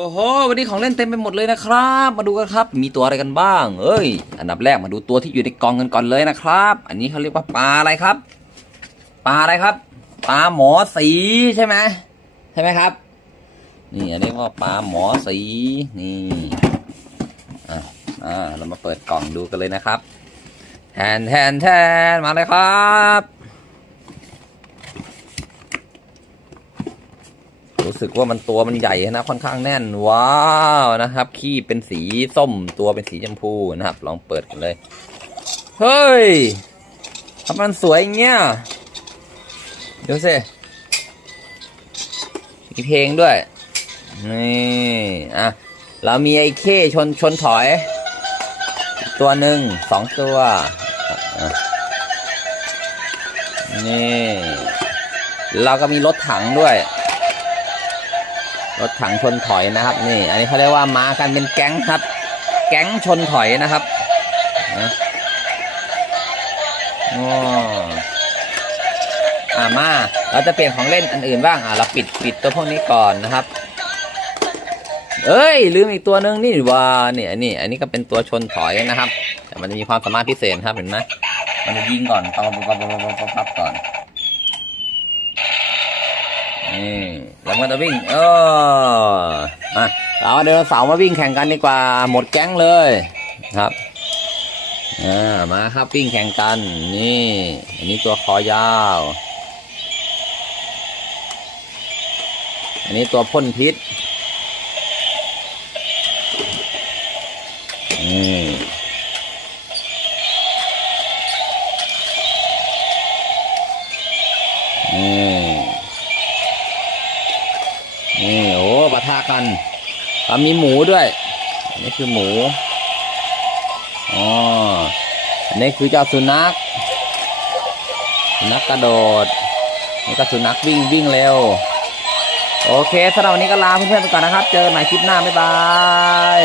โอ้โห วันนี้ของเล่นเต็มไปหมดเลยนะครับ มาดูกันครับ มีตัวอะไรกันบ้าง เอ้ย อันดับแรกมาดูตัวที่อยู่ในกล่องกันก่อนเลยนะครับ อันนี้เขาเรียกว่าปลาอะไรครับ ปลาอะไรครับ ปลาหมอสีใช่ไหมใช่ไหมครับ นี่อันนี้ว่าปลาหมอสี นี่ อะอ่าเรามาเปิดกล่องดูกันเลยนะครับ แทนแทนแทนมาเลยครับ รู้สึกว่ามันตัวมันใหญ่นะค่อนข้างแน่น ว้าวนะครับ ขี้เป็นสีส้มตัวเป็นสีชมพูนะครับ ลองเปิดกันเลย เฮ้ยทำมันสวยอย่างเงี้ยดูสิมีเพลงด้วย นี่อะเรามีไอ้เข้ชนชนถอย ตัวหนึ่งสองตัว นี่เราก็มีรถถังด้วย รถถังชนถอยนะครับ นี่ อันนี้เขาเรียกว่ามากันเป็นแก๊งครับ แก๊งชนถอยนะครับอ๋ออ่ามาเราจะเปลี่ยนของเล่นอันอื่นบ้างอ่าเราปิดปิดตัวพวกนี้ก่อนนะครับ เอ้ย ลืมอีกตัวหนึ่งนี่ว่าเนี่ยนี่ อันนี้ก็เป็นตัวชนถอยนะครับ แต่มันจะมีความสามารถพิเศษครับเห็นไหมมันจะยิงก่อนปั๊บปั๊บปั๊บปั๊บปั๊บก่อน แล้วมันจะวิ่ง เออมาเราเดโนเสาร์มาวิ่งแข่งกันดีกว่า หมดแก๊งเลยครับอ่ามาครับวิ่งแข่งกัน นี่ อันนี้ตัวคอยาว อันนี้ตัวพ่นพิษนี่นี่ ปะทะกันมีหมูด้วยอันนี้คือหมู อ๋อ อันนี้คือเจ้าสุนัข สุนัขกระโดด นี่ก็สุนัขวิ่งวิ่งเร็ว โอเคสำหรับวันนี้ก็ลาเพื่อนๆไปก่อนนะครับ เจอกันใหม่คลิปหน้า บ๊ายบาย